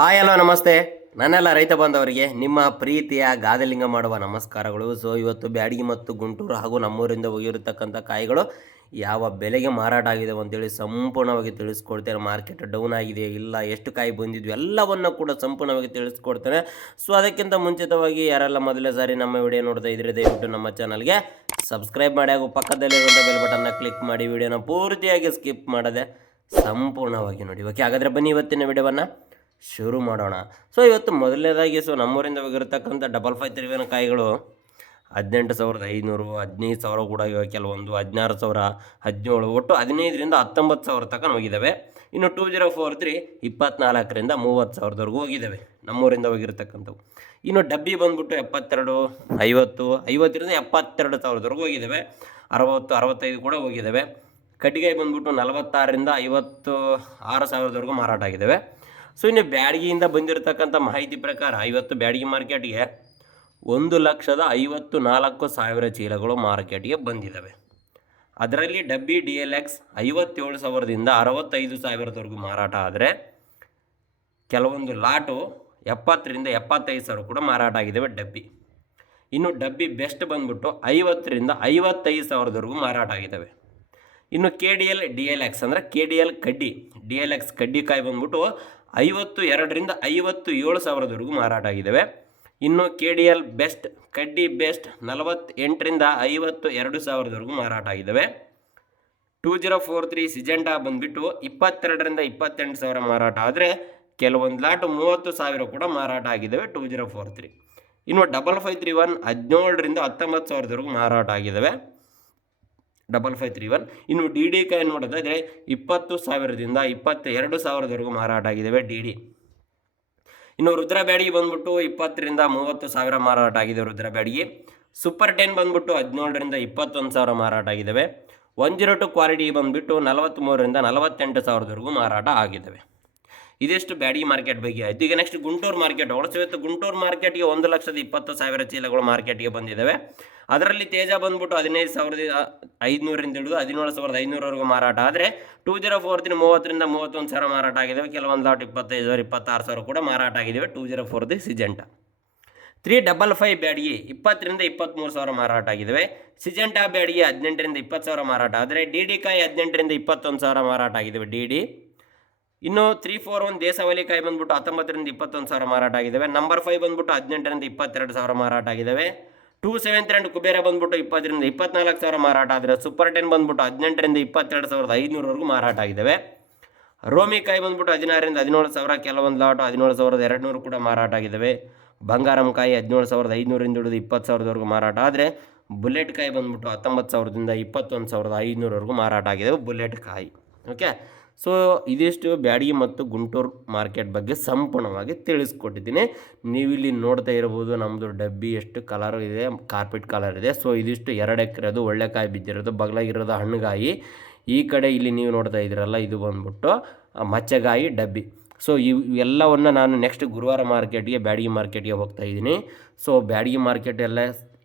Hi hello ನಮಸ್ತೆ. ನನ್ನೆಲ್ಲ ರೈತ ಬಾಂಧವರಿಗೆ ನಿಮ್ಮ ಪ್ರೀತಿಯ ಗಾದಲಿಂಗ ಮಾಡುವ ನಮಸ್ಕಾರಗಳು. ಸೊ ಇವತ್ತು ಬ್ಯಾಡಗಿ ಮತ್ತು ಗುಂಟೂರು ಹಾಗೂ ನಮ್ಮೂರಿಂದ ಹೋಗಿರತಕ್ಕಂಥ ಕಾಯಿಗಳು ಯಾವ ಬೆಲೆಗೆ ಮಾರಾಟ ಆಗಿದೆ ಅಂತೇಳಿ ಸಂಪೂರ್ಣವಾಗಿ ತಿಳಿಸ್ಕೊಡ್ತೇನೆ. ಮಾರ್ಕೆಟ್ ಡೌನ್ ಆಗಿದೆ ಇಲ್ಲ, ಎಷ್ಟು ಕಾಯಿ ಬಂದಿದ್ವಿ ಎಲ್ಲವನ್ನು ಕೂಡ ಸಂಪೂರ್ಣವಾಗಿ ತಿಳಿಸ್ಕೊಡ್ತೇನೆ. ಸೊ ಅದಕ್ಕಿಂತ ಮುಂಚಿತವಾಗಿ ಯಾರೆಲ್ಲ ಮೊದಲೇ ಸಾರಿ ನಮ್ಮ ವಿಡಿಯೋ ನೋಡ್ತಾ ಇದ್ರೆ ದಯವಿಟ್ಟು ನಮ್ಮ ಚಾನಲ್ಗೆ ಸಬ್ಸ್ಕ್ರೈಬ್ ಮಾಡಿ ಹಾಗೂ ಪಕ್ಕದಲ್ಲಿರುವಂಥ ಬೆಲ್ ಬಟನ್ನ ಕ್ಲಿಕ್ ಮಾಡಿ ವಿಡಿಯೋನ ಪೂರ್ತಿಯಾಗಿ ಸ್ಕಿಪ್ ಮಾಡದೆ ಸಂಪೂರ್ಣವಾಗಿ ನೋಡಿ. ಓಕೆ, ಹಾಗಾದರೆ ಬನ್ನಿ ಇವತ್ತಿನ ವಿಡಿಯೋವನ್ನು ಶುರು ಮಾಡೋಣ. ಸೊ ಇವತ್ತು ಮೊದಲನೇದಾಗಿ ನಮ್ಮೂರಿಂದ ಹೋಗಿರ್ತಕ್ಕಂಥ 553 ಕಾಯಿಗಳು 18,500, 15,000 ಕೂಡ ಇವೆ, ಕೆಲವೊಂದು 16,000, 17, ಒಟ್ಟು 15ರಿಂದ 19,000 ತನಕ ಹೋಗಿದ್ದಾವೆ. ಇನ್ನು 2043 24ರಿಂದ 30,000ವರೆಗೂ ಹೋಗಿದ್ದಾವೆ ನಮ್ಮೂರಿಂದ ಹೋಗಿರ್ತಕ್ಕಂಥವು. ಇನ್ನು ಡಬ್ಬಿ ಬಂದ್ಬಿಟ್ಟು 72, 50, 50ರಿಂದ 72,000ವರೆಗೂ ಹೋಗಿದ್ದಾವೆ. 60, 65 ಕೂಡ ಹೋಗಿದ್ದಾವೆ. ಕಟ್ಟಿಗೆ ಬಂದ್ಬಿಟ್ಟು 46ರಿಂದ 56,000ವರೆಗೂ ಮಾರಾಟ ಆಗಿದ್ದಾವೆ. ಸೊ ಇನ್ನು ಬ್ಯಾಡಗಿಯಿಂದ ಬಂದಿರತಕ್ಕಂಥ ಮಾಹಿತಿ ಪ್ರಕಾರ ಇವತ್ತು ಬ್ಯಾಡಗಿ ಮಾರ್ಕೆಟ್ಗೆ 1,54,000 ಚೀಲಗಳು ಮಾರ್ಕೆಟ್ಗೆ ಬಂದಿದ್ದಾವೆ. ಅದರಲ್ಲಿ ಡಬ್ಬಿ DLX 57,000ದಿಂದ 65,000ವರೆಗೂ ಮಾರಾಟ ಆದರೆ ಕೆಲವೊಂದು ಲಾಟು 70ರಿಂದ 75,000 ಕೂಡ ಮಾರಾಟ ಆಗಿದ್ದಾವೆ ಡಬ್ಬಿ. ಇನ್ನು ಡಬ್ಬಿ ಬೆಸ್ಟ್ ಬಂದ್ಬಿಟ್ಟು 50ರಿಂದ 55,000ವರೆಗೂ ಮಾರಾಟ ಆಗಿದ್ದಾವೆ. ಇನ್ನು KDL DLX ಅಂದರೆ KDL ಕಡ್ಡಿ DLX ಕಡ್ಡಿ ಕಾಯಿ ಬಂದ್ಬಿಟ್ಟು 52ರಿಂದ 57,000ವರೆಗೂ ಮಾರಾಟ ಆಗಿದ್ದಾವೆ. ಇನ್ನು KDL ಬೆಸ್ಟ್ ಕಡ್ಡಿ ಬೆಸ್ಟ್ 48ರಿಂದ 52,000ವರೆಗೂ ಮಾರಾಟ ಆಗಿದ್ದಾವೆ. 2043 ಸಿಜೆಂಟಾ ಬಂದುಬಿಟ್ಟು 22ರಿಂದ 28,000 ಮಾರಾಟ ಆದರೆ ಕೆಲವೊಂದು ಲಾಟು 30,000 ಕೂಡ ಮಾರಾಟ ಆಗಿದ್ದಾವೆ 2043. ಇನ್ನು 5531 17ರಿಂದ 19,000ವರೆಗೂ ಮಾರಾಟ ಆಗಿದ್ದಾವೆ 5531. ಇನ್ನು DD ಕಾಯಿ ನೋಡೋದಾದರೆ 20,000ದಿಂದ 22,000ವರೆಗೂ ಮಾರಾಟ ಆಗಿದ್ದಾವೆ DD. ಇನ್ನು ರುದ್ರ ಬ್ಯಾಡಗಿ ಬಂದ್ಬಿಟ್ಟು 20ರಿಂದ 30,000 ಮಾರಾಟ ಆಗಿದೆ ರುದ್ರ ಬ್ಯಾಡಗಿ. ಸೂಪರ್ 10 ಬಂದ್ಬಿಟ್ಟು 17ರಿಂದ 21,000 ಮಾರಾಟ ಆಗಿದ್ದಾವೆ. 102 ಕ್ವಾಲಿಟಿ ಬಂದುಬಿಟ್ಟು 43ರಿಂದ 48,000ವರೆಗೂ ಮಾರಾಟ ಆಗಿದ್ದಾವೆ. ಇದಿಷ್ಟು ಬ್ಯಾಡಗಿ ಮಾರ್ಕೆಟ್ ಬಗ್ಗೆ ಆಯಿತು. ಈಗ ನೆಕ್ಸ್ಟ್ ಗುಂಟೂರು ಮಾರ್ಕೆಟ್ ಇವತ್ತು ಗುಂಟೂರು ಮಾರ್ಕೆಟ್ಗೆ 1,20,000 ಚೀಲಗಳು ಮಾರ್ಕೆಟ್ಗೆ ಬಂದಿದ್ದಾವೆ. ಅದರಲ್ಲಿ ತೇಜ ಬಂದ್ಬಿಟ್ಟು 15,500ರಿಂದ ಹಿಡಿದು 17,500ವರೆಗೂ ಮಾರಾಟ ಆದರೆ 2043 30ರಿಂದ 31,000 ಮಾರಾಟ ಆಗಿದ್ದಾವೆ. ಕೆಲವೊಂದು ಲಾಟ್ 25,000 26,000 ಕೂಡ ಮಾರಾಟ ಆಗಿದ್ದಾವೆ 2043 ಸಿಜೆಂಟಾ. 355 ಬ್ಯಾಡಗಿ 20ರಿಂದ 23,000 ಮಾರಾಟ ಆಗಿದ್ದಾವೆ. ಸಿಜೆಂಟಾ ಬ್ಯಾಡಗಿ 18ರಿಂದ 20,000 ಮಾರಾಟ ಆದರೆ DD ಕಾಯಿ 18ರಿಂದ 21,000 ಮಾರಾಟ ಆಗಿದ್ದಾವೆ DD. ಇನ್ನು 341 ದೇಶವಾಲಿ ಕಾಯಿ ಬಂದ್ಬಿಟ್ಟು 19ರಿಂದ 21,000 ಮಾರಾಟ ಆಗಿದ್ದಾವೆ. ನಂಬರ್ 5 ಬಂದ್ಬಿಟ್ಟು 18ರಿಂದ 22,000 ಮಾರಾಟ ಆಗಿದ್ದಾವೆ. 272 ಕುಬೇರ ಬಂದ್ಬಿಟ್ಟು 20ರಿಂದ 24,000 ಮಾರಾಟ ಆದರೆ ಸೂಪರ್ 10 ಬಂದ್ಬಿಟ್ಟು 18ರಿಂದ 22,500ವರೆಗೂ ಮಾರಾಟ ಆಗಿದ್ದಾವೆ. ರೋಮಿ ಕಾಯಿ ಬಂದ್ಬಿಟ್ಟು 16ರಿಂದ 17,000, ಕೆಲವೊಂದು ಲಾಟು 17,200 ಕೂಡ ಮಾರಾಟ ಆಗಿದ್ದಾವೆ. ಬಂಗಾರಂ ಕಾಯಿ 17,500ರಿಂದ ಹಿಡಿದು 20,000ವರೆಗೂ ಮಾರಾಟ ಆದರೆ ಬುಲೆಟ್ ಕಾಯಿ ಬಂದ್ಬಿಟ್ಟು 19,000ದಿಂದ 21,500ವರೆಗೂ ಮಾರಾಟ ಆಗಿದ್ದಾವೆ ಬುಲೆಟ್ ಕಾಯಿ. ಓಕೆ, ಸೊ ಇದಿಷ್ಟು ಬ್ಯಾಡಗಿ ಮತ್ತು ಗುಂಟೂರು ಮಾರ್ಕೆಟ್ ಬಗ್ಗೆ ಸಂಪೂರ್ಣವಾಗಿ ತಿಳಿಸ್ಕೊಟ್ಟಿದ್ದೀನಿ. ನೀವಿಲ್ಲಿ ನೋಡ್ತಾ ಇರ್ಬೋದು ನಮ್ಮದು ಡಬ್ಬಿ ಎಷ್ಟು ಕಲರ್ ಇದೆ, ಕಾರ್ಪೆಟ್ ಕಲರ್ ಇದೆ. ಸೊ ಇದಿಷ್ಟು 2 ಎಕರೆದು ಒಳ್ಳೆ ಕಾಯಿ ಬಿದ್ದಿರೋದು, ಬಗಲಾಗಿರೋದು ಹಣ್ಣುಗಾಯಿ. ಈ ಕಡೆ ಇಲ್ಲಿ ನೀವು ನೋಡ್ತಾ ಇದ್ದೀರಲ್ಲ ಇದು ಬಂದ್ಬಿಟ್ಟು ಮಚ್ಚೆಗಾಯಿ ಡಬ್ಬಿ. ಸೊ ಇವೆಲ್ಲವನ್ನು ನಾನು ನೆಕ್ಸ್ಟ್ ಗುರುವಾರ ಮಾರ್ಕೆಟ್ಗೆ ಬ್ಯಾಡಗಿ ಮಾರ್ಕೆಟ್ಗೆ ಹೋಗ್ತಾ ಇದ್ದೀನಿ. ಸೊ ಬ್ಯಾಡಗಿ ಮಾರ್ಕೆಟ್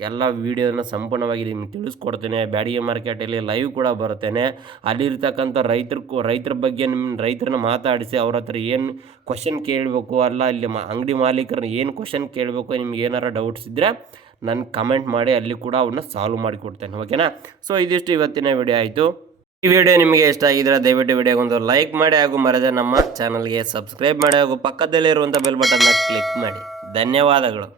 ಎಲ್ಲ ವೀಡಿಯೋನ ಸಂಪೂರ್ಣವಾಗಿ ನಿಮ್ಗೆ ತಿಳಿಸ್ಕೊಡ್ತೇನೆ. ಬ್ಯಾಡಗಿ ಮಾರ್ಕೆಟಲ್ಲಿ ಲೈವ್ ಕೂಡ ಬರ್ತೇನೆ. ಅಲ್ಲಿರ್ತಕ್ಕಂಥ ರೈತರ ಬಗ್ಗೆ ರೈತರನ್ನ ಮಾತಾಡಿಸಿ ಅವ್ರ ಹತ್ರ ಏನು ಕ್ವಶನ್ ಕೇಳಬೇಕು, ಅಲ್ಲ ಇಲ್ಲಿ ಅಂಗಡಿ ಮಾಲೀಕರನ್ನ ಏನು ಕ್ವಶನ್ ಕೇಳಬೇಕು, ನಿಮ್ಗೆ ಏನಾರ ಡೌಟ್ಸ್ ಇದ್ದರೆ ನಾನು ಕಮೆಂಟ್ ಮಾಡಿ ಅಲ್ಲಿ ಕೂಡ ಅವನ್ನ ಸಾಲ್ವ್ ಮಾಡಿಕೊಡ್ತೇನೆ. ಓಕೆನಾ? ಸೊ ಇದಿಷ್ಟು ಇವತ್ತಿನ ವಿಡಿಯೋ ಆಯಿತು. ಈ ವಿಡಿಯೋ ನಿಮಗೆ ಇಷ್ಟ ಆಗಿದ್ರೆ ದಯವಿಟ್ಟು ವಿಡಿಯೋಗೊಂದು ಲೈಕ್ ಮಾಡಿ ಹಾಗೂ ಮರೆಯದೆ ನಮ್ಮ ಚಾನಲ್ಗೆ ಸಬ್ಸ್ಕ್ರೈಬ್ ಮಾಡಿ ಹಾಗೂ ಪಕ್ಕದಲ್ಲಿರುವಂಥ ಬೆಲ್ ಬಟನ್ನ ಕ್ಲಿಕ್ ಮಾಡಿ. ಧನ್ಯವಾದಗಳು.